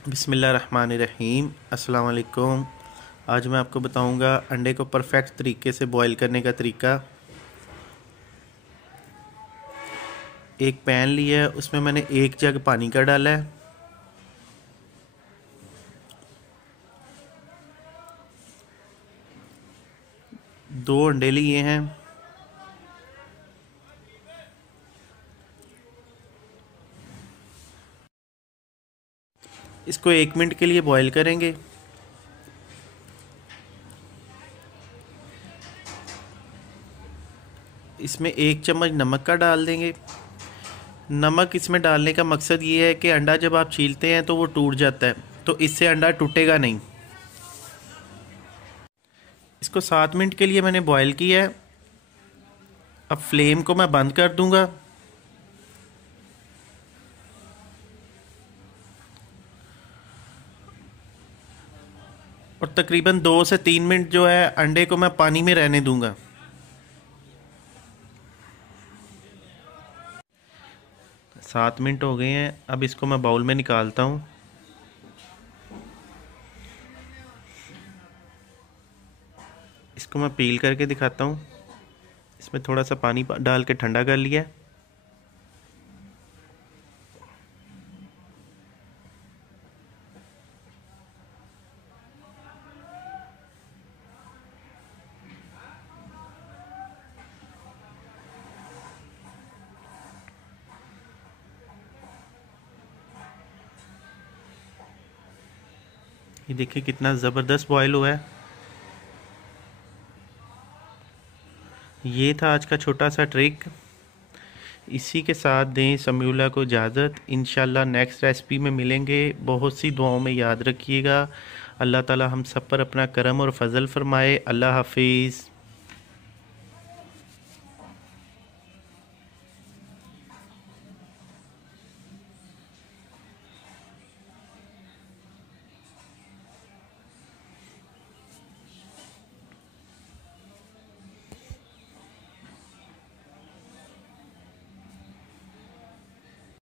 बिस्मिल्लाहिर्रहमानिर्रहीम। अस्सलाम वालेकुम। आज मैं आपको बताऊंगा अंडे को परफेक्ट तरीके से बॉईल करने का तरीका। एक पैन लिया है, उसमें मैंने एक जग पानी का डाला है। दो अंडे लिए हैं। इसको 1 मिनट के लिए बॉईल करेंगे। इसमें 1 चम्मच नमक का डाल देंगे। नमक इसमें डालने का मकसद ये है कि अंडा जब आप छीलते हैं तो वो टूट जाता है, तो इससे अंडा टूटेगा नहीं। इसको 7 मिनट के लिए मैंने बॉईल किया है। अब फ्लेम को मैं बंद कर दूंगा। और तकरीबन 2 से 3 मिनट जो है अंडे को मैं पानी में रहने दूंगा। 7 मिनट हो गए हैं। अब इसको मैं बाउल में निकालता हूँ। इसको मैं पील करके दिखाता हूँ। इसमें थोड़ा सा पानी डाल के ठंडा कर लिया। ये देखिए कितना ज़बरदस्त बॉयल हुआ है। ये था आज का छोटा सा ट्रिक। इसी के साथ दें समयूला को इजाज़त। इंशाल्लाह नेक्स्ट रेसिपी में मिलेंगे। बहुत सी दुआओं में याद रखिएगा। अल्लाह ताला हम सब पर अपना करम और फजल फरमाए। अल्लाह हाफिज़।